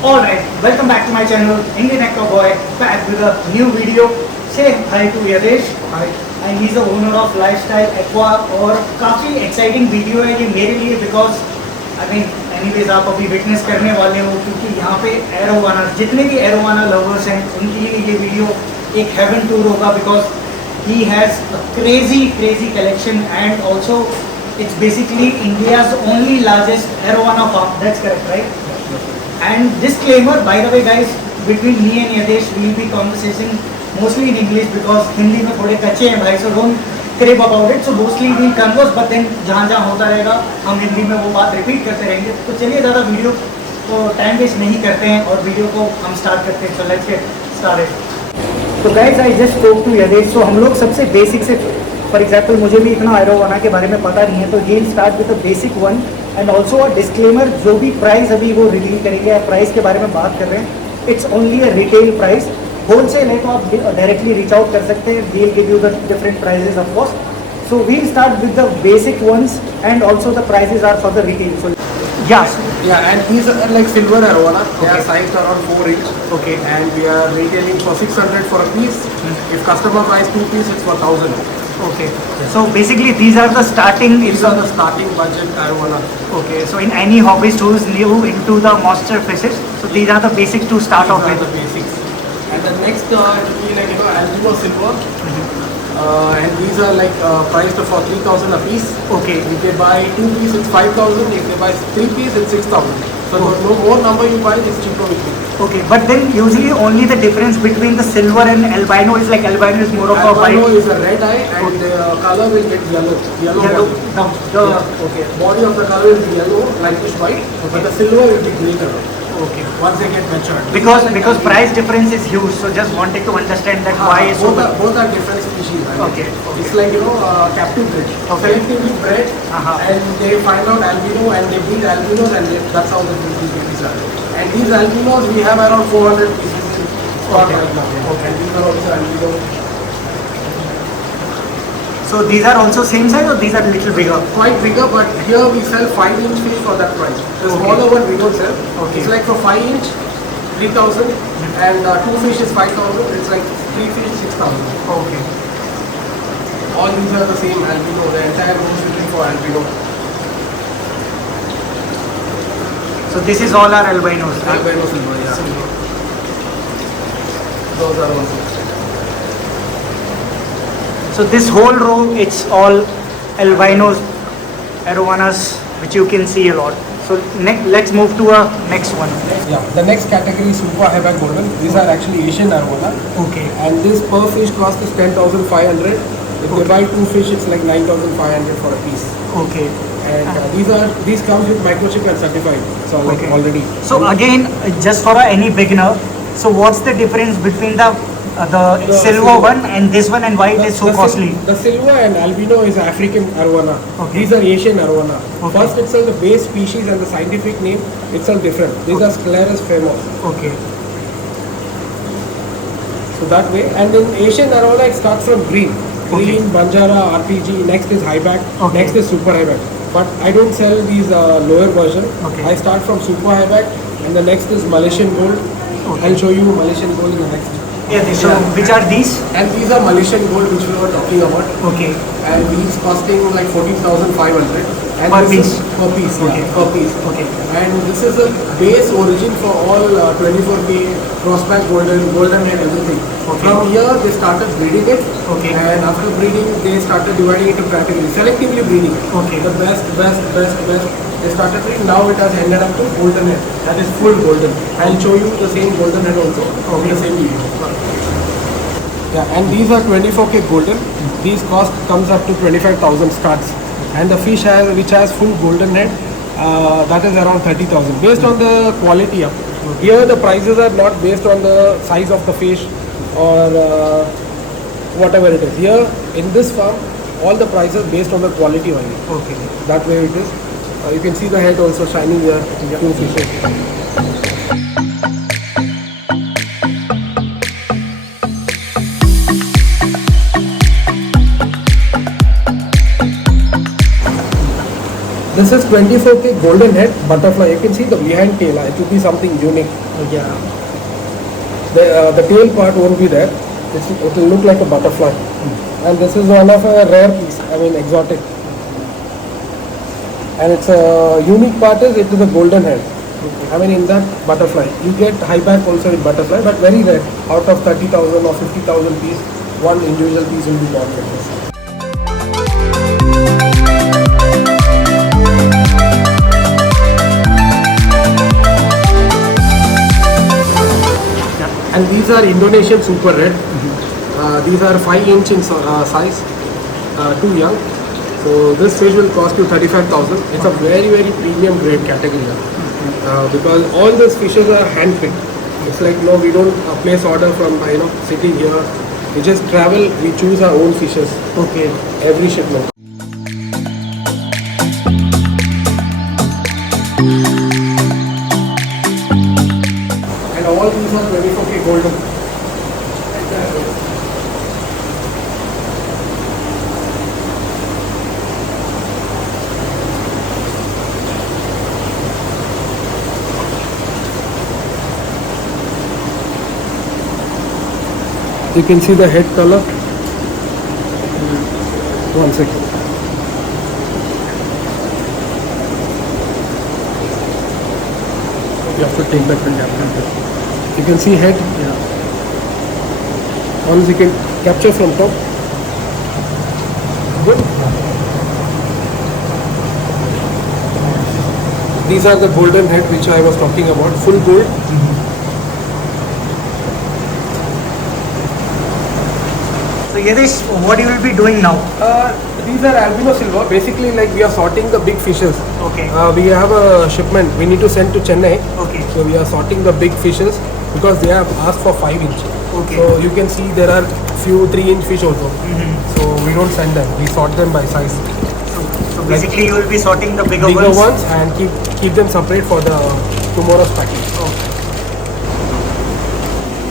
Alright, welcome back to my channel, Indian Actor Boy, back with a new video. Say hi to Yadesh. Hi. And he's the owner of Lifestyle Aqua. और काफ़ी exciting video है ये मेरे लिए because anyways आप अभी witness करने वाले हो क्योंकि यहाँ पे एरोवाना जितने भी एरोवाना लवर्स हैं उनके लिए ये वीडियो एक हेवन टूर होगा because he has a crazy collection and also it's basically India's only largest arowana farm. That's correct, right? And disclaimer, by the way guys, between me and Yadesh we will be conversating mostly in English because Hindi में थोड़े कच्चे हैं भाई, so don't crib about it. So mostly we converse, but then जहाँ होता रहेगा हम हिंदी में वो बात रिपीट करते रहेंगे. तो चलिए ज़्यादा वीडियो को टाइम वेस्ट नहीं करते हैं और वीडियो को हम स्टार्ट करते हैं. So let's get started. तो guys I just spoke to यदेश. सो हम लोग सबसे बेसिक से, फॉर एग्जांपल मुझे भी इतना एरोवाना के बारे में पता नहीं है, तो ही start with the basic one and also a disclaimer. जो भी प्राइस अभी वो रिवील करेंगे या प्राइस के बारे में बात कर रहे हैं, it's only a retail price. Wholesale है तो आप डायरेक्टली रीच आउट कर सकते हैं. We will give you the different prices of course. So we start with the basic ones and also the prices are for the retail. So Yeah, and these are like silver arowana. They are sized around 4 inch. Okay. And we are retailing for 600 for a piece. If customer buys 2 pieces, it's for 1000. Okay. So basically these are the starting. These are the starting budget arowana. Okay. So in any hobbyist who is new into the monster fishes, so these are the basics to start off These are with. the basics. And the next will be like albino silver. And these are like priced for 3,000 a piece. Okay. If they buy 2 pieces, it's 5,000. If they buy 3 pieces, it's 6,000. So no more number you buy, it's cheaper with you. Okay. But then usually only the difference between the silver and albino is like albino is more of a Albino white. is a red eye and the color will get yellow. Yellow. Body. Okay. Body of the color will be yellow, lightish white, but the silver will be grey color. Okay. Once they get matured. Because price difference is huge, so just wanted to understand that why is so. Both are different species. Right? Okay. It's like captive breed. Okay. Selectively bred, and they find out albino and they breed albinos, and that's how the babies are. And these albinos we have around 400 pieces in stock right now. Okay. And these are also albino. So these are also same size or these are little bigger? Quite bigger, but here we sell 5-inch fish for that price. The smaller one we don't sell. Okay. It's like for 5-inch, 3,000, and 2 fish is 5,000. It's like 3 fish, 6,000. Okay. All these are the same albino. The entire room is for albino. So this is all our albinos. Right? Albino silver, yeah. Silver. Those are also. So this whole row, it's all albinos, arowanas, which you can see a lot. So let's move to a next one. Yeah, the next category is Super Highback Golden. These are actually Asian arowana. Okay. And this per fish cost is 10,500. If they buy 2 fish, it's like 9,500 for a piece. Okay. And these comes with microchip and certified. So like already. So again, just for any beginner, so what's the difference between the silver one and this one, and why it is so costly? The silver and albino is African arowana. Okay. These are Asian arowana. Okay. First itself the base species and the scientific name itself different. These are Sclerus famous. Okay. So that way, and in Asian arowana it starts from green. Green, Banjara, RPG, next is highback, next is super highback. But I don't sell these lower version. Okay. I start from super highback and the next is Malaysian gold. I'll show you Malaysian gold in the next. Yeah, so which are these? And these are Malaysian gold which we were talking about. Okay. And these costing like 14,500. And Per this piece? is per piece, Okay. yeah, per piece. Okay. And this is a base origin for all 24K, crossback golden head, everything. Okay. From here they started breeding it. Okay. And after breeding they started dividing it into categories, selectively breeding. Okay. The best. They started breeding. Now it has ended up to golden head. That is full golden. I'll show you the same golden head also in the same video. Yeah, and these are 24K golden. These cost comes up to 25,000 starts. And the fish which has full golden head, that is around 30,000. Based on the quality of it. Here the prices are not based on the size of the fish or whatever it is. Here in this farm, all the prices based on the quality only. Okay. That way it is. You can see the head also shining here. Two fishes. This is 24K golden head butterfly. You can see the behind tail. It will be something unique. Yeah. The tail part won't be there. It will look like a butterfly. And this is one of a rare piece. I mean exotic. And its a unique part is it is a golden head. I mean in that butterfly. You get high back also in butterfly, but very rare. Out of 30,000 or 50,000 piece, one individual piece will be born like this. And these are Indonesian super red. These are 5 inch in size, too young. So this fish will cost you 35,000. It's a very premium grade category because all these fishes are handpicked. It's like no, we don't place order from sitting here. We just travel. We choose our own fishes. Okay. Every shipment. And all these are 24K golden. You can see the head color. One second. You have to take that one down. You can see head. Yeah. Once you can capture from top. Good. These are the golden head which I was talking about. Full gold. So Yadish, what you will be doing now? These are albino silver. Basically, like we are sorting the big fishes. Okay. We have a shipment we need to send to Chennai. Okay. So we are sorting the big fishes because they have asked for 5 inch. Okay. So you can see there are few 3-inch fish also. So we don't send them. We sort them by size. So basically you will be sorting the bigger ones and keep them separate for the tomorrow's packing. Okay.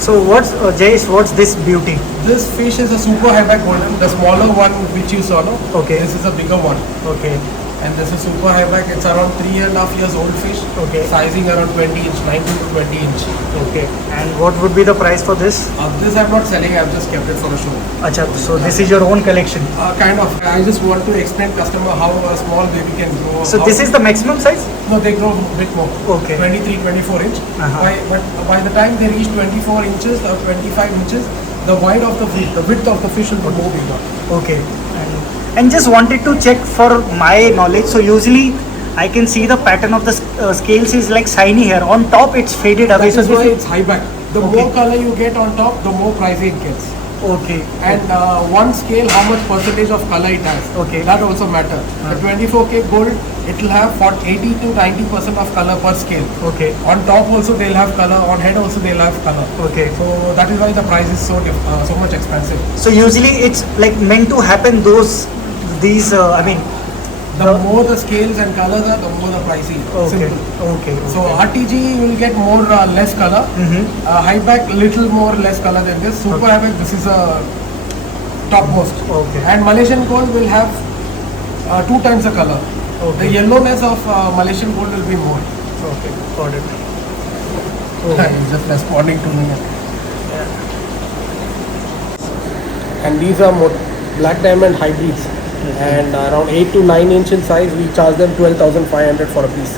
So what's Jayesh, what's this beauty? This fish is a super high-back golden. The smaller one which you saw, no? Okay. This is a bigger one. Okay. And this is super high-back. It's around 3.5 years old fish. Okay. Sizing around 20 inch, 19 to 20 inch. Okay. And what would be the price for this? This I'm not selling. I've just kept it for a show. Acha, so this is your own collection. Kind of. I just want to explain customer how a small baby can grow. So this is the maximum size? No, they grow a bit more. Okay. 23, 24 inch. Uh-huh. But by the time they reach 24 inches or 25 inches, the width of the width of the fish will be more bigger. Okay. And just wanted to check for my knowledge. So usually I can see the pattern of the scales is like shiny here. On top it's faded away. That is So why this it's high back. The Okay. more color you get on top, the more pricey it gets. Okay. And one scale, how much percentage of color it has. Okay. That also matter. The 24K gold, it will have 80 to 90% of color per scale. Okay. On top also they'll have color. On head also they'll have color. Okay. So that is why the price is so much expensive. So usually it's like meant to happen The more the scales and colors are, the more the pricey. Okay. Simple. Okay. So RTG will get more less color. High back little more less color than this. Super high back, this is a topmost. Okay. And Malaysian gold will have 2 times the color. Okay. The yellowness of Malaysian gold will be more. Okay. Got it. He's just responding to me. And these are more black diamond hybrids. And around 8 to 9 inch in size, we charge them 12,500 for a piece.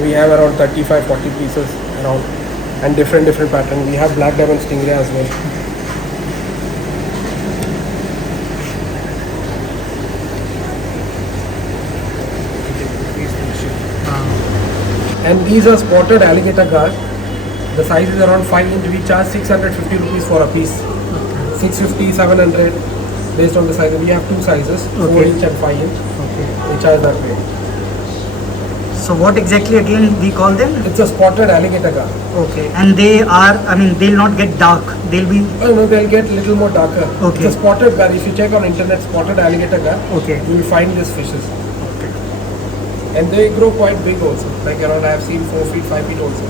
We have around 35-40 pieces around, and different pattern. We have black diamond stingray as well. And these are spotted alligator gar. The size is around 5 inch. We charge 650 rupees for a piece. 650, 700. Based on the size, we have 2 sizes, 4 inch and 5 inch. Okay. We charge that way. So what exactly again we call them? It's a spotted alligator gar. Okay. And they'll not get dark. They'll be. Oh no, they'll get little more darker. Okay. It's a spotted gar. If you check on internet, spotted alligator gar, Okay. you will find these fishes. Okay. And they grow quite big also. Like around, I have seen 4 feet, 5 feet also.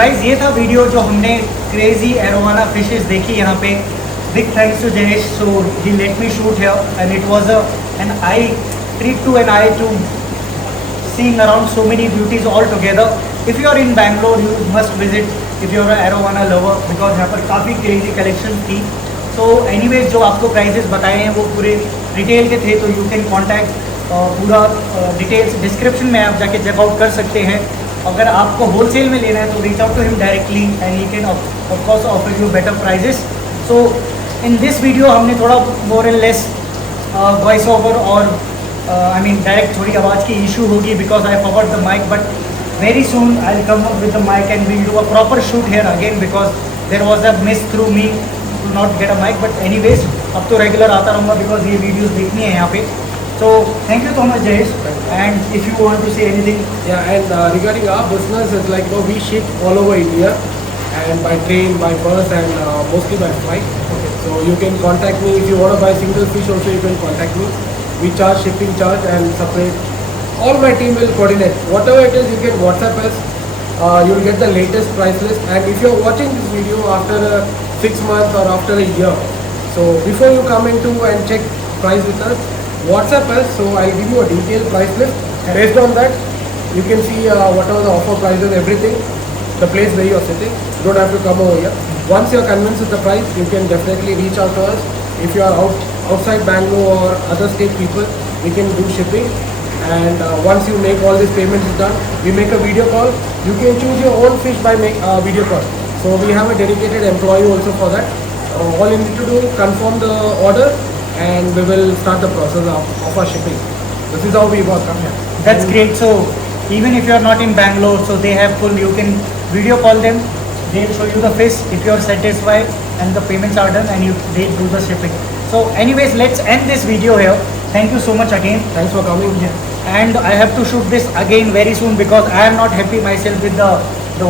Guys ये था video जो हमने crazy arowana fishes देखी यहाँ पे. Big thanks to Jayesh. So he let me shoot here and it was an eye treat to an eye to seeing around so many beauties all together. If you are in Bangalore, you must visit if you are an arowana lover because यहाँ पर काफ़ी crazy collection थी. So anyways जो आपको prices बताए हैं वो पूरे रिटेल के थे, तो यू कैन कॉन्टैक्ट पूरा डिटेल्स डिस्क्रिप्शन में आप जाके चेकआउट कर सकते हैं. अगर आपको होलसेल में लेना है तो reach out to him directly and he can of course offer you better prices. So in this video हमने थोड़ा more and less voice over और आई मीन डायरेक्ट थोड़ी आवाज़ की इशू होगी because I forgot the mic, but very soon I will come up with the mic and we'll do a proper shoot here again because there was a miss through me to not gate a mic. But anyways अब तो regular आता रहूँगा because ये videos देखनी है यहाँ पे. So thank you so much, Jayesh. And if you want to say anything, yeah. And regarding our business, it's like we ship all over India, and by train, by bus, and mostly by flight. Okay. So you can contact me if you want to buy single fish. Also, you can contact me. We charge shipping charge and separate. All my team will coordinate. Whatever it is, you can WhatsApp us. You will get the latest price list. And if you are watching this video after 6 months or after a year, so before you come into and check price with us, WhatsApp us, so I'll give you a detailed price list. Based on that, you can see whatever the offer prices, everything, the place where you are sitting. You don't have to come over here. Once you're convinced with the price, you can definitely reach out to us. If you are outside Bangalore or other state people, we can do shipping. And once you make all these payments done, we make a video call. You can choose your own fish by video call. So we have a dedicated employee also for that. All you need to do, confirm the order, and we will start the process of our shipping. This is how we work. that's great. So even if you are not in Bangalore, so they have full, you can video call them. They'll show you the fish if you are satisfied and the payments are done and they do the shipping. So anyways, let's end this video here. Thank you so much again. Thanks for coming. And I have to shoot this again very soon because I am not happy myself with the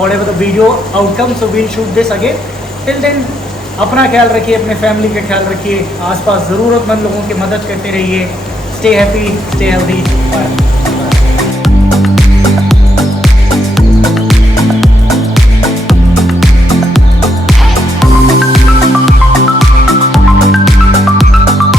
whatever the video outcome. So we'll shoot this again. Till then, अपना ख्याल रखिए, अपने family का ख्याल रखिए, आसपास ज़रूरतमंद लोगों की मदद करते रहिए. Stay happy, stay healthy. Bye.